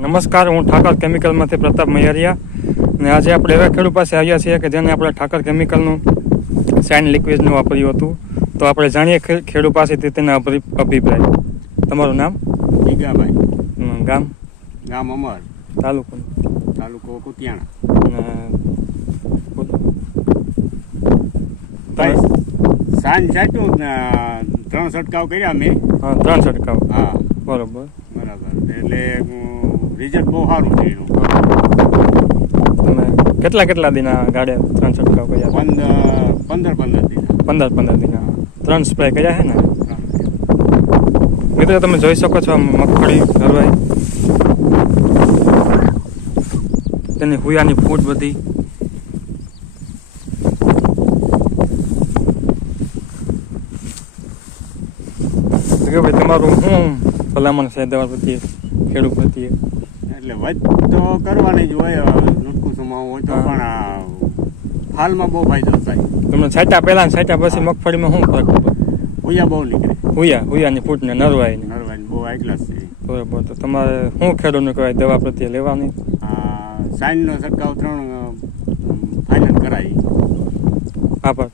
નમસ્કાર, હું ઠાકર કેમિકલમાંથી પ્રતાપ મૈયારિયા અને આજે આપણે એવા ખેડૂત પાસે આવ્યા છીએ કે જેને આપણે ઠાકર કેમિકલનું સાઇન લિક્વિડનું વાપર્યું હતું. તો આપણે જાણીએ ખેડૂત પાસેથી તેના અભિપ્રાય. તમારું નામ? જીગાભાઈ. ગામ? ગામ અમર. તાલુકો કુતિયાણા. અને સાંજ ચાટ્યું 3 છંટકાવ કર્યા મેં. 3 છંટકાવ. હા, બરોબર. એટલે રિઝલ્ટ બહુ સારું છે એનું. તમે કેટલા દિના ગાડે 3 છંટકાવ કર્યા? 15 દિના. 15 દિના 3 સ્પ્રે કર્યા છે ને? મિત્રો તમે જોઈ શકો છો મગફળી ઘરવાઈ, તેની હુયાની ફૂટ બધી. ભાઈ તમારું શું ભલામણ છે દવા પ્રત્યે, ખેડૂત પ્રત્યે? એટલે વધ તો કરવાની જ હોય, નુટકું સમાવું હોય તો, પણ હાલમાં બહુ ફાયદો થાય. તમને છાંટ્યા પહેલા ને છાંટ્યા પછી મગફળીમાં શું ફરક પડે? હુયા બહુ નીકળે. હુયાની ફૂટ ને નરવાઈ બહુ આટલા છે. બરોબર. તો તમારે શું ખેડૂતને કહેવાય દવા પ્રત્યે લેવાની? સાઈનનો છંટકાવ 3 ફાઇનલ કરાવી. આભાર.